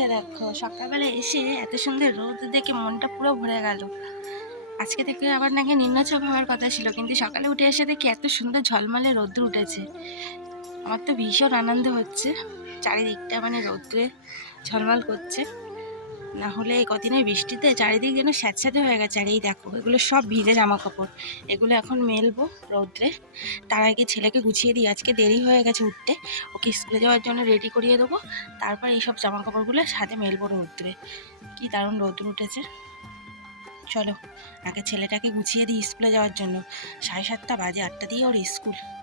উঠেছে দেখো, সকালবেলা এসে এত সুন্দর রোদ দেখে মনটা পুরো ভরে গেল। আজকে থেকে আবার নাকি নিম্নচাপ হওয়ার কথা ছিল, কিন্তু সকালে উঠে এসে দেখি এত সুন্দর ঝলমলে রোদ্র উঠেছে। আমার তো ভীষণ আনন্দ হচ্ছে, চারিদিকটা মানে রৌদ্রে ঝলমল করছে। না হলে এই কদিনের বৃষ্টিতে চারিদিক যেন স্যাঁতস্যাঁতে হয়ে গেছে। আর এই দেখো, এগুলো সব ভিজে জামা কাপড় এগুলো এখন মেলবো রৌদ্রে। তার আগে ছেলেকে গুছিয়ে দিই। আজকে দেরি হয়ে গেছে উঠতে। ওকে স্কুলে যাওয়ার জন্য রেডি করিয়ে দেবো। তারপর এইসব জামা কাপড়গুলো সাথে মেলবো রৌদ্রে। কি দারুণ রৌদ্র উঠেছে। চলো, আগে ছেলেটাকে গুছিয়ে দিই স্কুলে যাওয়ার জন্য। সাড়ে সাতটা বাজে, আটটা দিয়ে ওর স্কুল।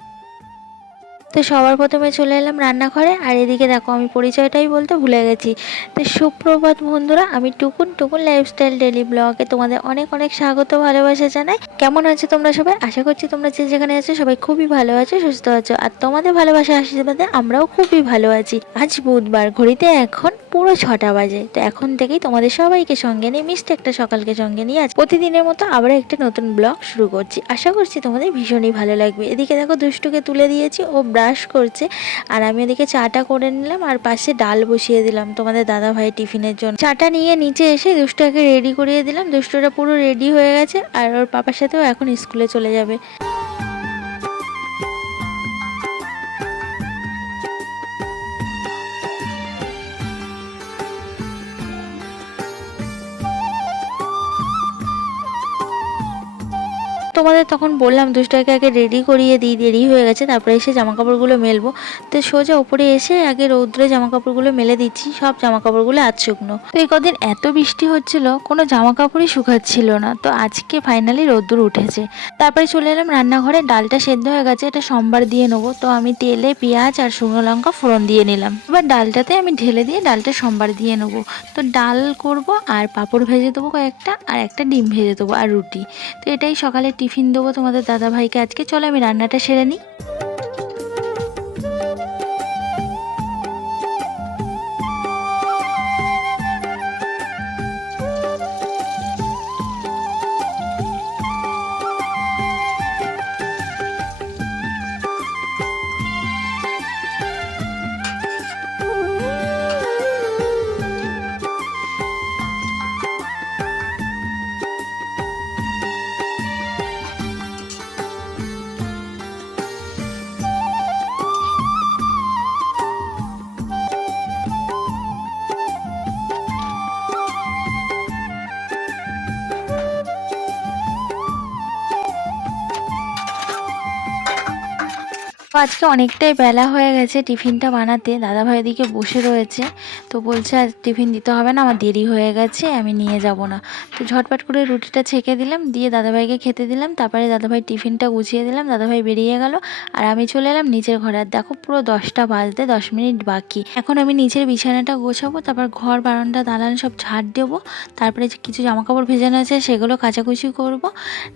তো সবার প্রথমে চলে এলাম রান্নাঘরে, আর এদিকে দেখো আমি পরিচয়টাই বলতে ভুলে গেছি। তো সুপ্রভাত বন্ধুরা, আমি টুকুন টুকুন লাইফস্টাইল ডেলি ব্লগে তোমাদের অনেক অনেক স্বাগত, ভালোবাসা জানাই। কেমন আছো তোমরা সবাই? আশা করছি তোমরা যে যেখানে আছো সবাই খুবই ভালো আছো, সুস্থ আছো। আর তোমাদের ভালোবাসা আশীর্বাদে আমরাও খুবই ভালো আছি। আজ বুধবার, ঘড়িতে এখন পুরো ছটা বাজে। তো এখন থেকেই তোমাদের সবাইকে সঙ্গে নিয়ে, মিষ্টি একটা সকালকে সঙ্গে নিয়ে আজ প্রতিদিনের মতো আবার একটা নতুন ব্লগ শুরু করছি। আশা করছি তোমাদের ভীষণই ভালো লাগবে। এদিকে দেখো দুষ্টুকে তুলে দিয়েছি, ও ব্রাশ করছে, আর আমি ওদিকে চাটা করে নিলাম, আর পাশে ডাল বসিয়ে দিলাম তোমাদের দাদা ভাই টিফিনের জন্য। চাটা নিয়ে নিচে এসে দুষ্টুকে রেডি করিয়ে দিলাম, দুষ্টুটা পুরো রেডি হয়ে গেছে, আর ওর পাপার সাথেও এখন স্কুলে চলে যাবে। তোমাদের তখন বললাম দুষ্টাকে আগে রেডি করিয়ে দিই, দেরি হয়ে গেছে, তারপরে এসে জামা কাপড়গুলো মেলবো। তো সোজা উপরে এসে আগে রৌদ্রে জামা কাপড়গুলো মেলে দিচ্ছি, সব জামা কাপড়গুলো আজ শুকনো। তো এই কদিন এত বৃষ্টি হচ্ছিল, কোনো জামা কাপড়ই শুকাচ্ছিল না। তো আজকে ফাইনালি রৌদ্র উঠেছে। তারপরে চলে এলাম রান্নাঘরে, ডালটা সেদ্ধ হয়ে গেছে, এটা সোমবার দিয়ে নেব। তো আমি তেলে পেঁয়াজ আর শুকনো লঙ্কা ফোড়ন দিয়ে নিলাম। এবার ডালটাতে আমি ঢেলে দিয়ে ডালটা সোমবার দিয়ে নেব। তো ডাল করব আর পাঁপড় ভেজে দেবো কয়েকটা, আর একটা ডিম ভেজে দেবো আর রুটি। তো এটাই সকালে টিফিন দেবো তোমাদের দাদা ভাইকে আজকে চলো আমি রান্নাটা সেরে নিই। আজকে অনেকটাই বেলা হয়ে গেছে টিফিনটা বানাতে। দাদাভাই দিকে বসে রয়েছে। তো বলছে, আজ টিফিন দিতে হবে না, আমার দেরি হয়ে গেছে, আমি নিয়ে যাব না। তো ঝটপট করে রুটিটা ছেঁকে দিলাম, দিয়ে দাদাভাইকে খেতে দিলাম। তারপরে দাদাভাই টিফিনটা গুছিয়ে দিলাম, দাদাভাই বেরিয়ে গেল, আর আমি চলে এলাম নিচের ঘরে। আর দেখো, পুরো দশটা বাজতে, দশ মিনিট বাকি। এখন আমি নিচের বিছানাটা গোছাবো, তারপর ঘর, বারান্দা, দালান সব ঝাড় দেবো। তারপরে কিছু জামাকাপড় ভেজানো আছে, সেগুলো কাচাকুচি করব।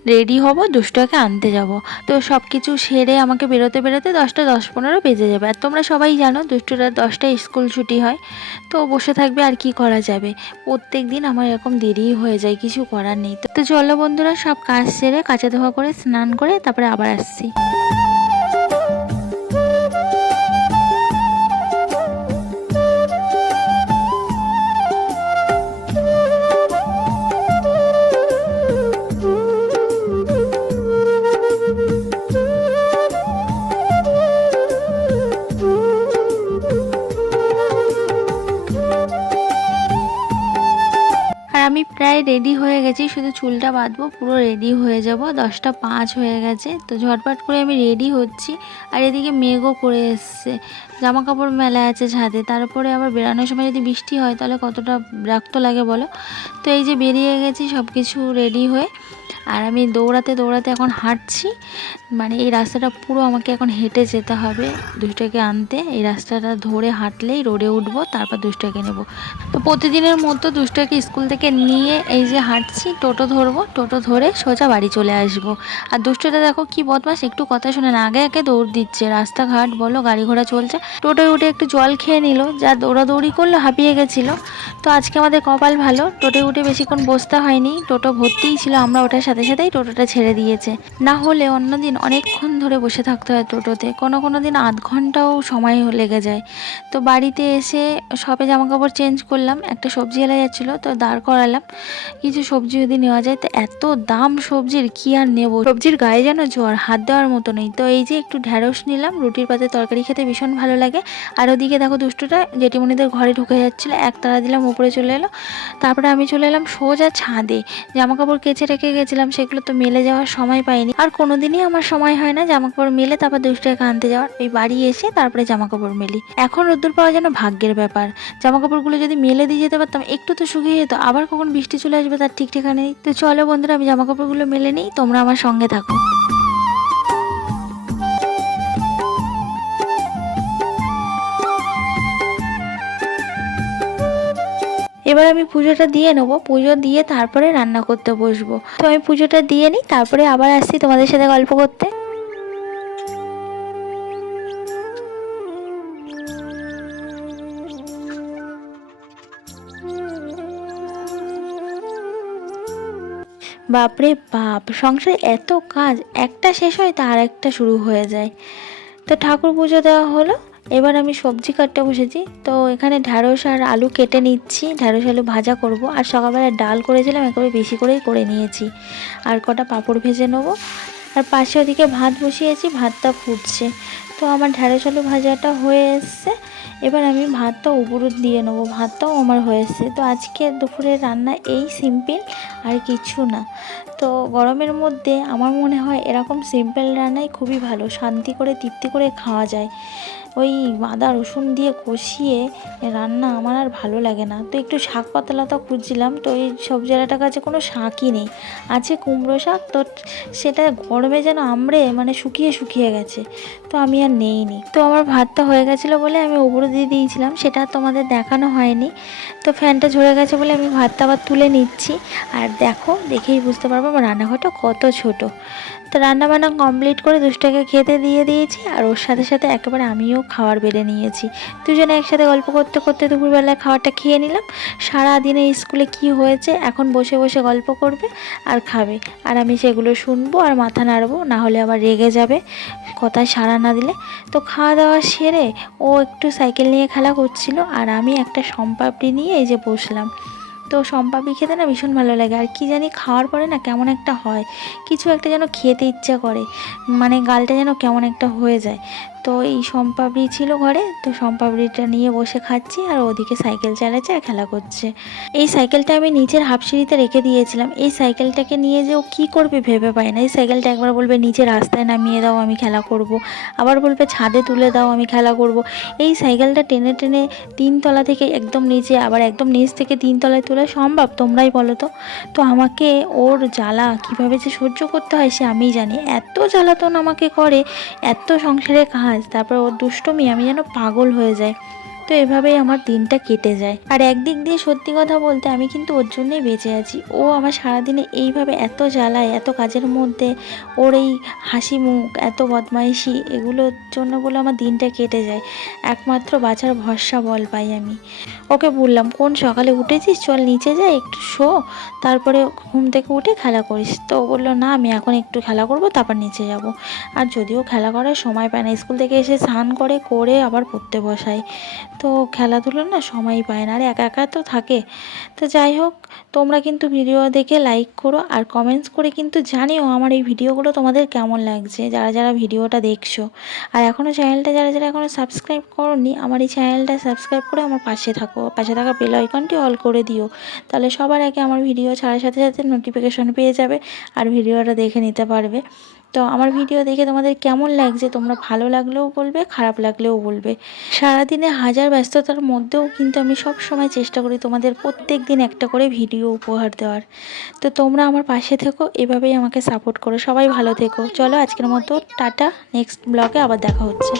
রেডি হব দুষ্টকে আনতে যাব। তো সব কিছু সেরে আমাকে বেরোতে বেরোতে দশটা দশ পনেরো বেজে যাবে। আর তোমরা সবাই জানো, দুষ্টুরা দশটায় স্কুল ছুটি হয়, তো বসে থাকবে আর কি করা যাবে? প্রত্যেক দিন আমার এরকম দেরি হয়ে যায়, কিছু করার নেই। তো চলো বন্ধুরা, সব কাজ সেরে কাঁচা ধোয়া করে, স্নান করে তারপরে আবার আসছি। প্রায় রেডি হয়ে গেছি। শুধু চুলটা বাঁধবো, পুরো রেডি হয়ে যাব। দশটা পাঁচ হয়ে গেছে। তো ঝটপট করে আমি রেডি হচ্ছি। আর এদিকে মেঘও করে এসছে। জামা কাপড় মেলা আছে ছাদে। তারপরে আবার বেরানোর সময় যদি বৃষ্টি হয়, তাহলে কতটা বিরক্ত লাগে বলো? তো এই যে বেরিয়ে গেছি সব কিছু রেডি হয়ে আর আমি দৌড়াতে দৌড়াতে এখন হাঁটছি। মানে এই রাস্তাটা পুরো আমাকে এখন হেঁটে যেতে হবে। দুষ্টাকে আনতে। এই রাস্তাটা ধরে হাঁটলেই রোডে উঠবো, তারপর দুষ্টাকে নেব। তো প্রতিদিনের মতো দুষ্টাকে স্কুল থেকে নিয়ে এই যে হাঁটছি, টোটো ধরবো। টোটো ধরে সোজা বাড়ি চলে আসব। আর দুষ্টটা দেখো কি বদমাস একটু কথা শোনে না, আগে আগে দৌড় দিচ্ছে। রাস্তাঘাট বলো, গাড়ি ঘোড়া চলছে। টোটোয় উঠে একটু জল খেয়ে নিল। যা দৌড়াদৌড়ি করল, হাঁপিয়ে গেছিল। তো আজকে আমাদের কপাল ভালো। টোটোয় উঠে বেশিক্ষণ বসতে হয়নি। টোটো ভর্তিই ছিল, আমরা ওঠার সাথে সাথেই টোটোটা ছেড়ে দিয়েছে। না হলে অন্যদিন অনেকক্ষণ ধরে বসে থাকতে হয় টোটোতে। কোনো কোনো দিন আধ ঘন্টাও সময় লেগে যায়। তো বাড়িতে এসে সবে জামা কাপড় চেঞ্জ করলাম, একটা সবজি এলা যাচ্ছিল, তো দাঁড় করালাম। কিছু সবজি যদি নেওয়া যায়, তো এত দাম সবজির, কি আর নেব? সবজির গায়ে যেন জ্বর হাত দেওয়ার মতো নেই। তো এই যে একটু ঢ্যাঁড়স নিলাম, রুটির পাতে তরকারি খেতে ভীষণ ভালো লাগে। আর ওদিকে দেখো দুষ্টুটা, জেঠিমণিদের ঘরে ঢুকে যাচ্ছিল, এক তারা দিলাম, উপরে চলে এলো। তারপরে আমি চলে এলাম সোজা ছাদে। জামা কাপড় কেচে রেখে গেছিলাম সেগুলো তো মেলে যাওয়ার সময় পাইনি। আর কোনোদিনই আমার সময় হয় না জামা কাপড় মেলে, তারপর দুষ্টাকে আনতে যাওয়ার। ওই বাড়ি এসে তারপরে জামা কাপড় মেলি। এখন রোদ্দুর পাওয়া যেন ভাগ্যের ব্যাপার। জামা কাপড়গুলো যদি মেলে দিয়ে যেতে পারতাম, একটু তো শুকিয়ে যেত, আবার কখন বৃষ্টি চলে আসবে তার ঠিক ঠিকানা নেই। তো চলো বন্ধুরা, আমি জামা কাপড়গুলো মেলে নিই, তোমরা আমার সঙ্গে থাকো। এবার আমি পুজোটা দিয়ে নেব। পুজো দিয়ে তারপরে রান্না করতে বসবো। তো আমি পুজোটা দিয়ে নিই, তারপরে আবার আসছি তোমাদের সাথে গল্প করতে। বাপরে বাপ, সংসারে এত কাজ, একটা শেষ হয় তার একটা শুরু হয়ে যায়। তো ঠাকুর পুজো দেওয়া হলো। এবার আমি সবজি কাটতে বসেছি। তো এখানে ঢ্যাঁড়স আর আলু কেটে নিচ্ছি। ঢ্যাঁড়স আলু ভাজা করব। আর সকালবেলা ডাল করেছিলাম, একেবারে বেশি করেই করে নিয়েছি। আর কটা পাঁপড় ভেজে নেব। আর পাশে ওদিকে ভাত বসিয়েছি, ভাতটা ফুটছে। তো আমার ঢ্যাঁড়স আলু ভাজাটা হয়ে এসছে। এবার আমি ভাতটা উপরে দিয়ে নেব। ভাতটাও আমার হয়ে এসছে। তো আজকে দুপুরের রান্না এই সিম্পল, আর কিছু না। তো গরমের মধ্যে আমার মনে হয় এরকম সিম্পল রান্নাই খুবই ভালো। শান্তি করে, তৃপ্তি করে খাওয়া যায়। ওই আদা, রসুন দিয়ে কষিয়ে রান্না আমার আর ভালো লাগে না। তো একটু শাক পাতলাটা খুঁজছিলাম, তো এই সবজিটার কাছে কোনো শাকই নেই। আছে কুমড়ো শাক, তো সেটা গরমে যেন আমড়ে মানে শুকিয়ে শুকিয়ে গেছে, তো আমি আর নেইনি। তো আমার ভাতটা হয়ে গেছিল বলে আমি উপরে দিয়ে দিয়েছিলাম, সেটা তোমাদের দেখানো হয়নি। তো ফ্যানটা ঝরে গেছে বলে আমি ভাতটা আবার তুলে নিচ্ছি। আর দেখো, দেখেই বুঝতে পারব আমার রান্নাঘরটা কত ছোট। তো রান্না বান্না কমপ্লিট করে দুষ্টাকে খেতে দিয়ে দিয়েছি, আর ওর সাথে সাথে একেবারে আমিও খাবার বেড়ে নিয়েছি। দুজনে একসাথে গল্প করতে করতে দুপুরবেলায় খাবারটা খেয়ে নিলাম। সারা দিনে স্কুলে কি হয়েছে, এখন বসে বসে গল্প করবে আর খাবে। আর আমি সেগুলো শুনব আর মাথা নাড়বো, না হলে আবার রেগে যাবে কথায় সাড়া না দিলে। তো খাওয়া দাওয়া সেরে ও একটু সাইকেল নিয়ে খেলা করছিল আর আমি একটা সম্পাপড়ি নিয়ে এই যে বসলাম। তো সম্পাপড়ি খেতে না ভীষণ ভালো লাগে। আর কি জানি খাওয়ার পরে না কেমন একটা হয়। কিছু একটা যেন খেতে ইচ্ছা করে। মানে গালটা যেন কেমন একটা হয়ে যায়। তো এই সম্পাপড়ি ছিল ঘরে, তো সম্পাপড়িটা নিয়ে বসে খাচ্ছি আর ওদিকে সাইকেল চালাচ্ছে আর খেলা করছে। এই সাইকেলটা আমি নিচের হাফ সিঁড়িতে রেখে দিয়েছিলাম। এই সাইকেলটাকে নিয়ে যে ও কী করবে ভেবে পায় না। এই সাইকেলটা একবার বলবে নিচে রাস্তায় নামিয়ে দাও, আমি খেলা করব। আবার বলবে, ছাদে তুলে দাও, আমি খেলা করব। এই সাইকেলটা টেনে টেনে তিনতলা থেকে একদম নিচে, আবার একদম নিচ থেকে তিনতলায় তোলা সম্ভব? তোমরাই বলো তো। তো আমাকে ওর জ্বালা কীভাবে যে সহ্য করতে হয় সে আমিই জানি। এত জ্বালাতন আমাকে করে, এত সংসারে কাজ তারপর ওর দুষ্টমি আমি যেন পাগল হয়ে যাই। তো এভাবেই আমার দিনটা কেটে যায়। আর একদিক দিয়ে সত্যি কথা বলতে আমি কিন্তু ওর জন্যই বেঁচে আছি। ও আমার সারাদিনে এইভাবে এত জ্বালায়, এত কাজের মধ্যে, ওর এই হাসি মুখ, এত বদমাইশি, এগুলোর জন্য বলে আমার দিনটা কেটে যায়। একমাত্র বাঁচার ভরসা বল পাই আমি। ওকে বললাম, কোন সকালে উঠেছিস? চল নিচে যাই একটু শো। তারপরে ঘুম থেকে উঠে খেলা করিস। তো বলল, না, আমি এখন একটু খেলা করব, তারপর নিচে যাব। আর যদিও খেলা করার সময় পায় না, স্কুল থেকে এসে স্নান করে করে আবার পড়তে বসায়। তো খেলাধুলোর না সময়ই পায় না। আর একা একা তো থাকে। তো যাই হোক, তোমরা কিন্তু ভিডিও দেখে লাইক করো আর কমেন্টস করে কিন্তু জানিও আমার এই ভিডিওগুলো তোমাদের কেমন লাগছে, যারা যারা ভিডিওটা দেখছ। আর এখনও চ্যানেলটা যারা যারা এখনও সাবস্ক্রাইব করনি, আমার এই চ্যানেলটা সাবস্ক্রাইব করে আমার পাশে থাকো। পাশে থাকা বেল আইকনটি অল করে দিও। তাহলে সবার আগে আমার ভিডিও ছাড়ার সাথে সাথে নোটিফিকেশন পেয়ে যাবে আর ভিডিওটা দেখে নিতে পারবে। তো আমার ভিডিও দেখে তোমাদের কেমন লাগছে? তোমরা ভালো লাগলেও বলবে, খারাপ লাগলেও বলবে। সারাদিনে হাজার ব্যস্ততার মধ্যেও কিন্তু আমি সব সময় চেষ্টা করি তোমাদের প্রত্যেক দিন একটা করে ভিডিও উপহার দেওয়ার। তো তোমরা আমার পাশে থেকো, এভাবেই আমাকে সাপোর্ট করো। সবাই ভালো থেকো। চলো আজকের মতো, টাটা। নেক্সট ব্লগে আবার দেখা হচ্ছে।